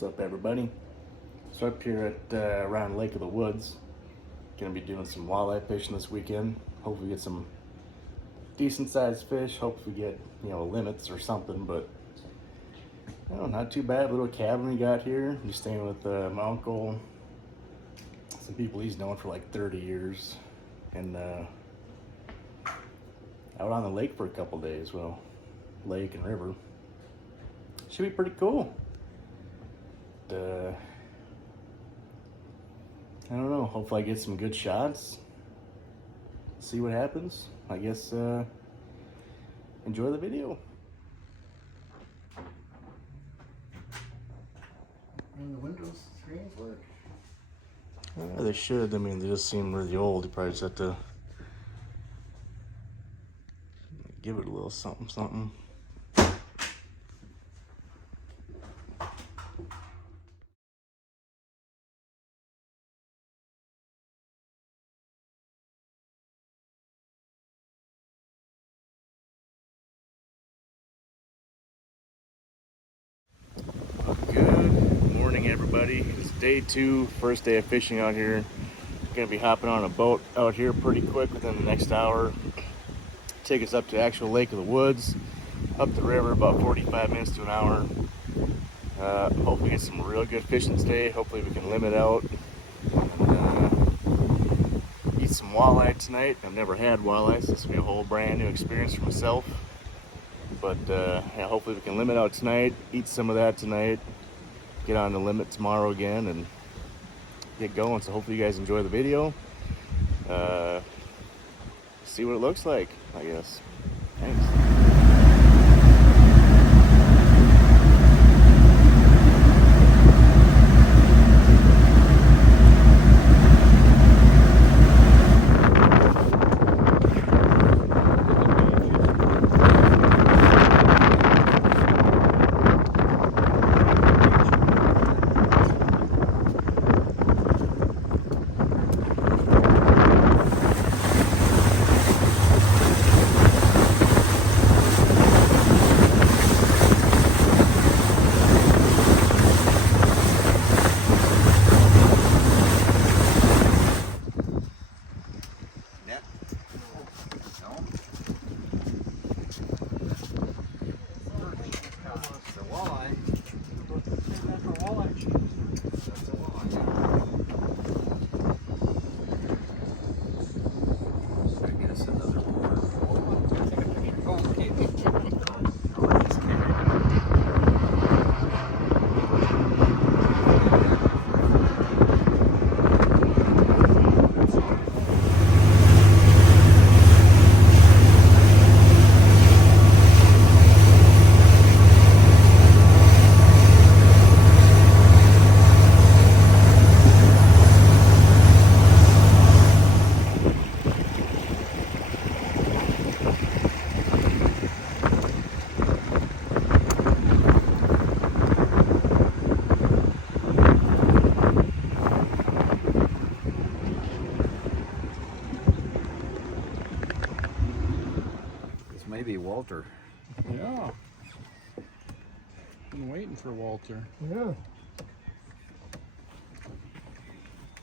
What's up, everybody? So up here at around Lake of the Woods, gonna be doing some walleye fishing this weekend. Hopefully get some decent sized fish. Hopefully get, limits or something, but not too bad. Little cabin we got here. I'm just staying with my uncle, some people he's known for like 30 years, and out on the lake for a couple days. Well, lake and river. Should be pretty cool. I don't know, hopefully I get some good shots, see what happens. I guess enjoy the video. And the windows screens work? They should. I mean, they just seem really old. You probably just have to give it a little something something. Good morning, everybody. It's day 2, first day of fishing out here. Gonna be hopping on a boat out here pretty quick within the next hour. Take us up to actual Lake of the Woods, up the river, about 45 minutes to an hour. Hopefully get some real good fishing today. Hopefully we can limit out and eat some walleye tonight. I've never had walleye, so this will be a whole brand new experience for myself. But yeah, hopefully we can limit out tonight, eat some of that tonight, get on the limit tomorrow again, and get going. So hopefully you guys enjoy the video. See what it looks like, I guess. Thanks. Maybe Walter. Yeah. Been waiting for Walter. Yeah.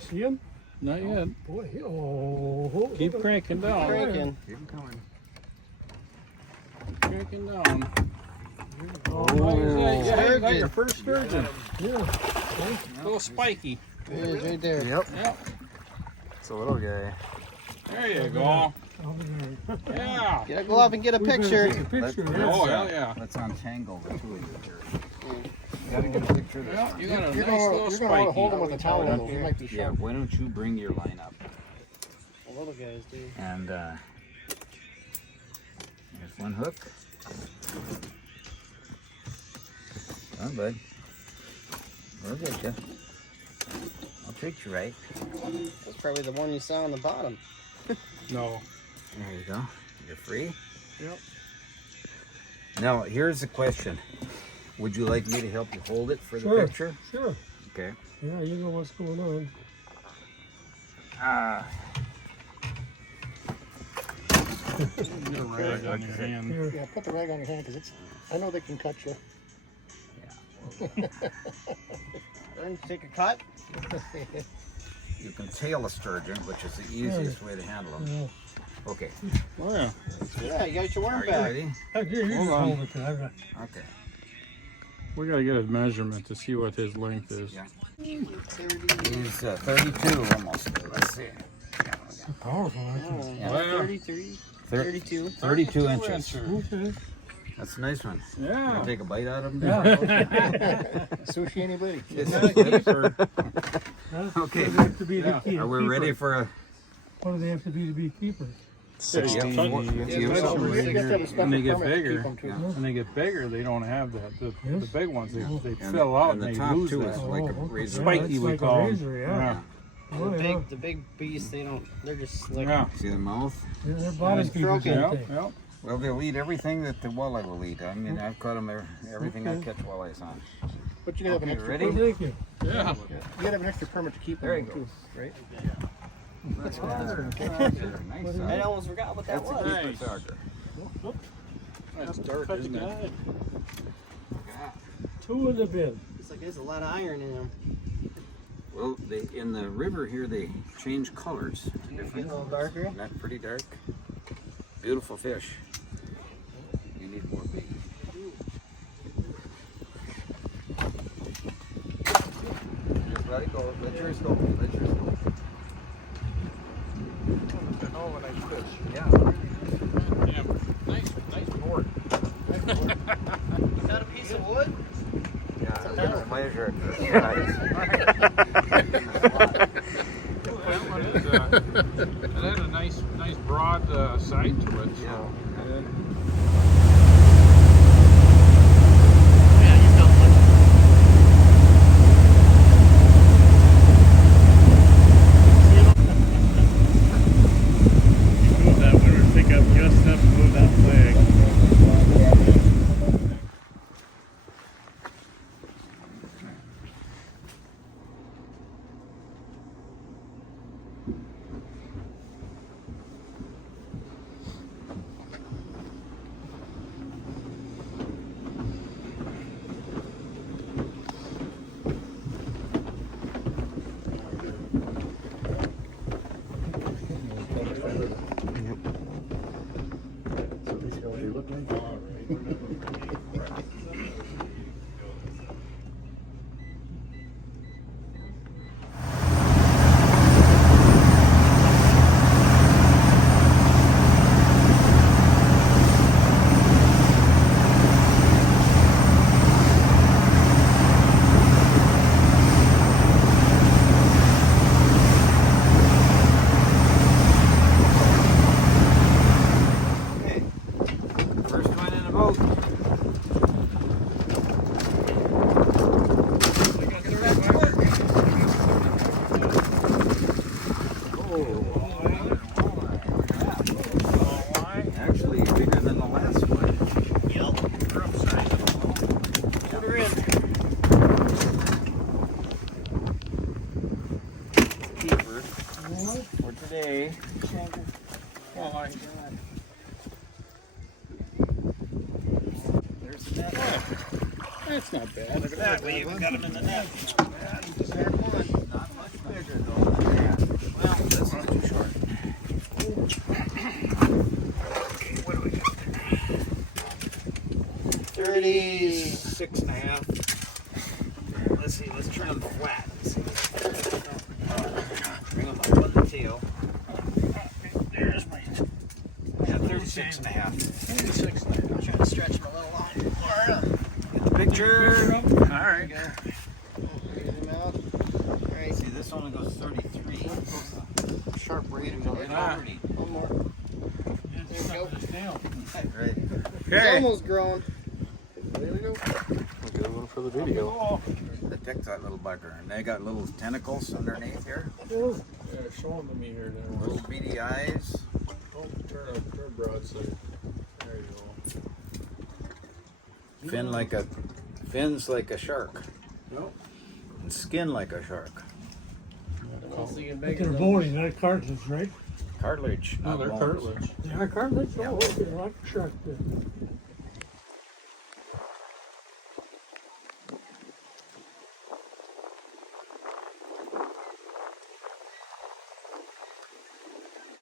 See him? Not yet. Boy, oh. Keep cranking down. Cranking. Keep him coming. Keep cranking down. Oh, Yeah, you got your first sturgeon. yeah. A little spiky. There it is, right there. Yep, Yep. it's a little guy. There you go. Over there. Yeah. Gotta go up and get a We better picture. take a picture. Oh, hell yeah. Let's untangle the two of you here. Gotta get a picture of this. Yeah, you got a nice You're little gonna want to hold him spiky. with a towel, though. He might be Yeah, sharp. why don't you bring your line up? The little guys do. And there's one hook. Come on, bud. We'll get you. I'll treat you right. That's probably the one you saw on the bottom. No. There you go. You're free. Yep. Now, here's the question. Would you like me to help you hold it for the Sure. picture? Sure. Okay. Yeah, you know what's going on. Get a rag on your hand. Here. Yeah, put the rag on your hand because I know they can cut you. Learn to take a cut. You can tail a sturgeon, which is the easiest way to handle them. Yeah. Okay, Oh yeah. Yeah, you got your worm are you back. ready? You can Hold on. hold it there. Okay. We gotta get his measurement to see what his length is. Yeah. He's 32 almost. Let's see. Powerful, aren't you? Yeah. Well, 33, 30, 32. 32 inches. Okay. That's a nice one. Yeah. Take a bite out of him. Yeah. Sushi anybody? Huh? Okay. What do they have to be Yeah. to keep? Are we ready for a? What do they have to be keepers? 16. When they get bigger, when they get bigger, they don't have that. The big ones, they And, fill out and and the they top lose two that. is like a Oh, okay. razor. Spiky, it's we like call a 'em. razor, yeah. Oh, yeah. The big beasts, they're just slick. Yeah. See the mouth? Yeah, their body keepers, croaking. ain't Yep. they? Yep. Well, they'll eat everything that the walleye will eat. I mean, I've caught them everything I catch walleyes on. But you gotta have an Okay, extra ready? Well, thank you. Yeah. You gotta have an extra permit to keep them There you too, right? Nice I size. almost forgot what that That's a was. keeper Nice. charger. That's dark, isn't it? Two in the bin. It's like there's a lot of iron in them. Well, in the river here, they change colors. Different. A little darker. Isn't that pretty dark? Beautiful fish. You need more bait. Just let it go. Let yours go. Let yours go. Oh, a nice fish. Yeah. Yeah. Nice board. Is that a piece of wood? Yeah, I'm gonna measure it. That one is, it had a nice broad side to it. So. Yeah. Move that winter pickup just enough to move that flag. First one in the boat. Actually, bigger than the last one. Put her in. Keeper for today. Walleye. There's the net. That's not bad. Look at that. We even got him in the net. Not much bigger though than that. Well, this is too short. What do we got there? 36 and a half. Let's see, let's turn them flat. Let's see. Bring them up on the tail. There's my. Yeah, 36 and a half. 36. I'm trying to stretch him a little longer. Get the picture. Alright. Raise him out. Alright. See, this only goes 33. Sharp rating on it. Ah. 30. One more. There you go. Right. He's almost grown. There we go. Good one for the video. The tick's that little bugger. And they got little tentacles underneath here. Yeah, show them to me here. Little beady eyes. Oh, turn broadside. There you go. Fins like a shark. Nope. And skin like a shark. But they're bony, not cartilage, right? Cartilage. No, not they're bones. cartilage. They are cartilage? Oh, okay, like a shark. Then.